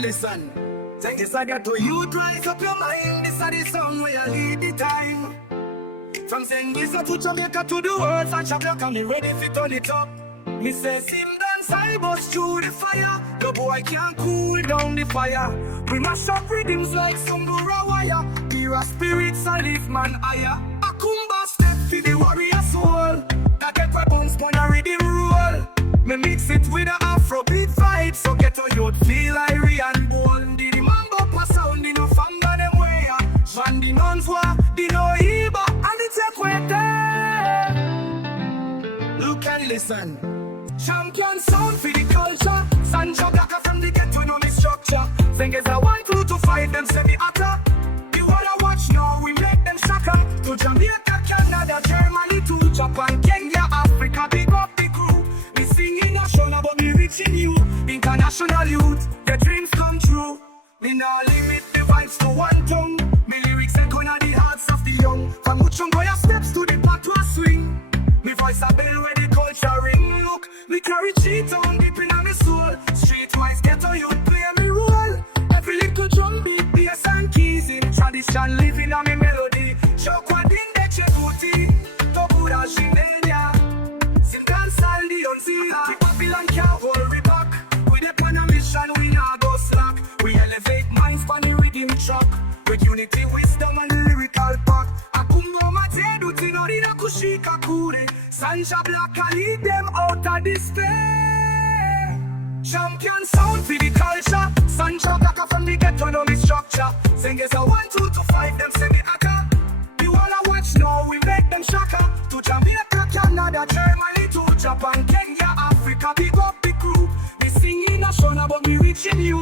listen. Zengeza Ghetto youth, rise up your mind. This is the song where you lead the time. From Zengeza to Jamaica to the world, Sancha Blacka, me ready to turn it up. Me say Zimdancehall bust through the fire. The boy can't cool down the fire. We mash up rhythms like Sungura Wire. Mbira spirits and lift man higher. Mbakumba step for the warrior soul. Katekwe bounce pon a rhythm roll. Me mix it with a Afrobeat vibe. So Ghetto youth feel irie and bold. The Mbakumba sound in no fanga Nyemwe. Shandi manzwa, di no iba. And it's a kwete. Look and listen. Champion sound for the culture. Sancha Blacka from the Ghetto, know me structure. Zengeza 1, 2 to 5, them say me utter. You wanna watch now, we make them shaka. To Jamaica, Canada, Germany, to Japan, Kenya, Africa, big up the crew. We singing national, but me reaching you. International youth, their dreams come true. Me nah limit the vibes to one tongue. Me lyrics echo na the hearts of the young. From Uchungoya steps to the patois swing. Me voice a bell where the culture ring. Look, me carry cheat on deep in my soul. Streetwise Ghetto youth play me role. Every little drum beat, bass and keys in tradition living on me melody. Chokwa dinde chebuti, tobuda shimenya. Zimdancehall the unzia. The Babylon can't hold me back. With a plan and mission we not go slack. We elevate minds for the rhythm track. With unity, wisdom and lyrical pack. Akumbo mate do tinorina kushika kure. Sancha Blacka lead them out of despair. Champion sound for the culture. Sancha Blacka from the Ghetto, know me structure. Zengeza 1, 2 to 5, them say me akka. You wanna watch now, we make them shaka. To Jamaica, Canada, Germany, to Japan, Kenya, Africa, big up the crew. We singing national, but we reaching you.